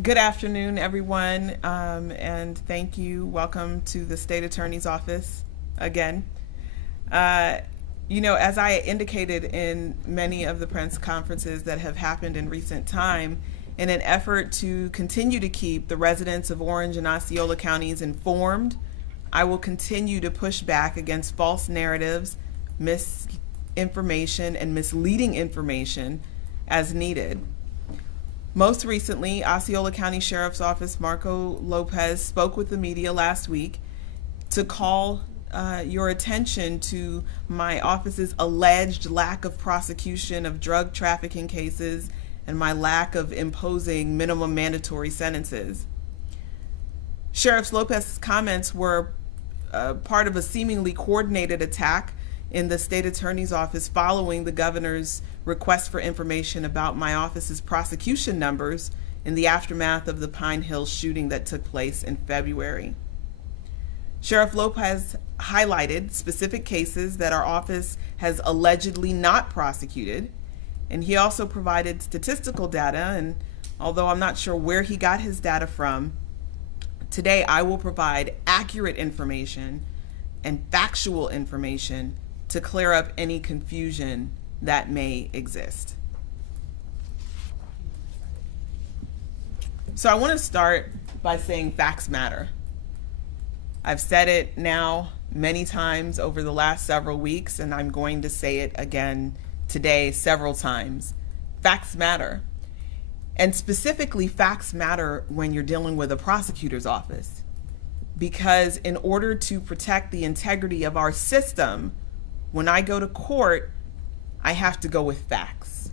Good afternoon, everyone, and thank you. Welcome to the State Attorney's Office again. As I indicated in many of the press conferences that have happened in recent time, in an effort to continue to keep the residents of Orange and Osceola counties informed, I will continue to push back against false narratives, misinformation, and misleading information as needed. Most recently, Osceola County Sheriff's Office Marco Lopez spoke with the media last week to call your attention to my office's alleged lack of prosecution of drug trafficking cases and my lack of imposing minimum mandatory sentences. Sheriff Lopez's comments were part of a seemingly coordinated attack in the state attorney's office following the governor's request for information about my office's prosecution numbers in the aftermath of the Pine Hills shooting that took place in February. Sheriff Lopez highlighted specific cases that our office has allegedly not prosecuted, and he also provided statistical data, and although I'm not sure where he got his data from, today I will provide accurate information and factual information to clear up any confusion that may exist. So I want to start by saying facts matter. I've said it now many times over the last several weeks, and I'm going to say it again today several times. Facts matter. And specifically, facts matter when you're dealing with a prosecutor's office. Because in order to protect the integrity of our system, when I go to court, I have to go with facts.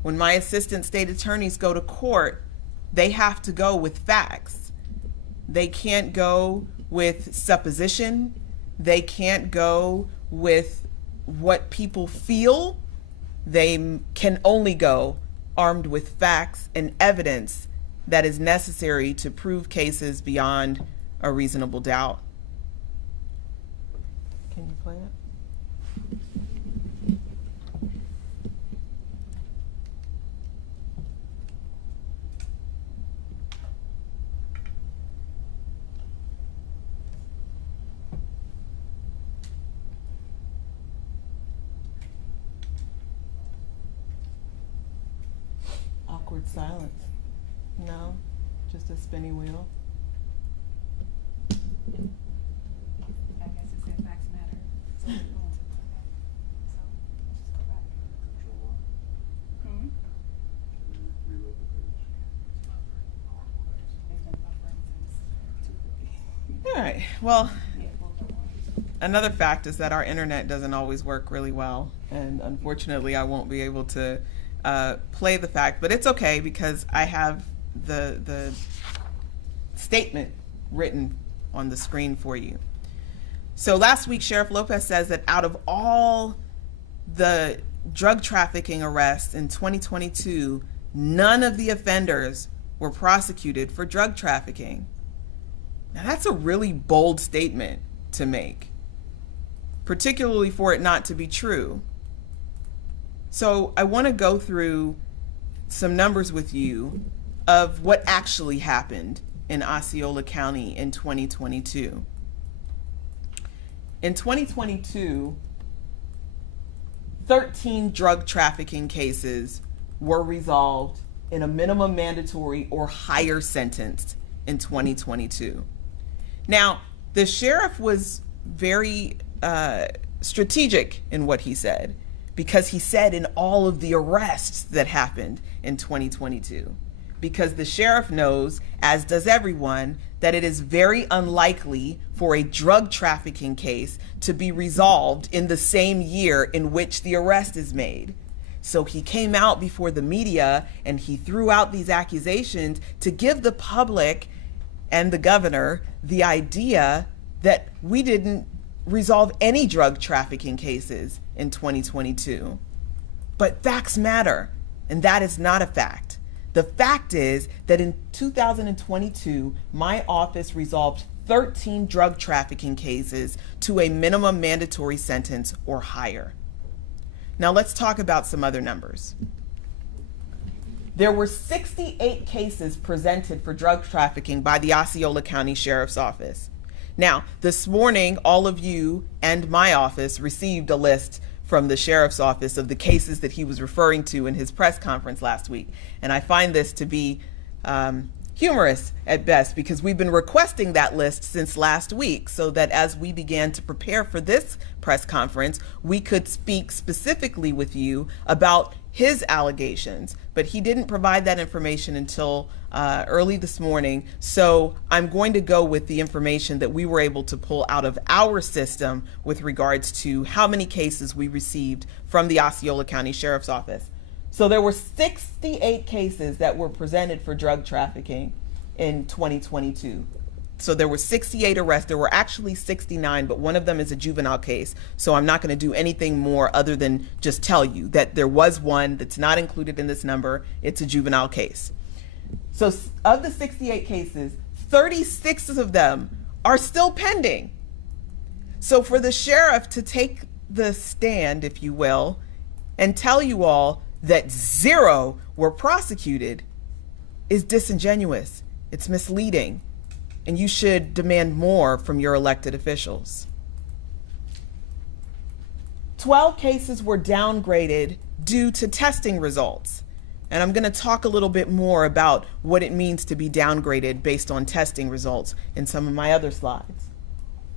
When my assistant state attorneys go to court, they have to go with facts. They can't go with supposition. They can't go with what people feel. They can only go armed with facts and evidence that is necessary to prove cases beyond a reasonable doubt. Can you play it? Awkward silence. No, just a spinny wheel. I guess it said facts matter. So we're going to put that. So let's just go back. It's been buffering since 2:50. All right, well, Yeah, both are on. another fact is that our internet doesn't always work really well, and unfortunately I won't be able to play the fact, but it's okay because I have the statement written on the screen for you. So last week, Sheriff Lopez says that out of all the drug trafficking arrests in 2022, none of the offenders were prosecuted for drug trafficking. Now that's a really bold statement to make, particularly for it not to be true. So I want to go through some numbers with you of what actually happened in Osceola County in 2022. In 2022, 13 drug trafficking cases were resolved in a minimum mandatory or higher sentence in 2022. Now, the sheriff was very strategic in what he said, because he said in all of the arrests that happened in 2022, because the sheriff knows, as does everyone, that it is very unlikely for a drug trafficking case to be resolved in the same year in which the arrest is made. So he came out before the media and he threw out these accusations to give the public and the governor the idea that we didn't resolve any drug trafficking cases in 2022. But facts matter, and that is not a fact. The fact is that in 2022, my office resolved 13 drug trafficking cases to a minimum mandatory sentence or higher. Now let's talk about some other numbers. There were 68 cases presented for drug trafficking by the Osceola County Sheriff's Office. Now, this morning, all of you and my office received a list from the Sheriff's Office of the cases that he was referring to in his press conference last week. And I find this to be humorous at best, because we've been requesting that list since last week, so that as we began to prepare for this press conference, we could speak specifically with you about his allegations. But he didn't provide that information until early this morning. So I'm going to go with the information that we were able to pull out of our system with regards to how many cases we received from the Osceola County Sheriff's Office. So there were 68 cases that were presented for drug trafficking in 2022. So there were 68 arrests. There were actually 69, but one of them is a juvenile case. So I'm not going to do anything more other than just tell you that there was one that's not included in this number. It's a juvenile case. So of the 68 cases, 36 of them are still pending. So for the sheriff to take the stand, if you will, and tell you all that 0 were prosecuted is disingenuous. It's misleading, and you should demand more from your elected officials. 12 cases were downgraded due to testing results. And I'm going to talk a little bit more about what it means to be downgraded based on testing results in some of my other slides.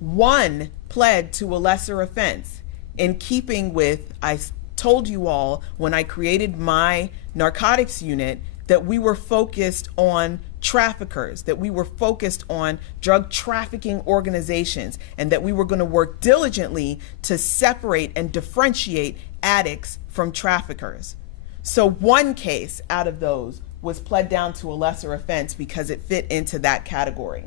1 pled to a lesser offense, in keeping with, I told you all when I created my narcotics unit that we were focused on traffickers, that we were focused on drug trafficking organizations, and that we were going to work diligently to separate and differentiate addicts from traffickers. So 1 case out of those was pled down to a lesser offense because it fit into that category.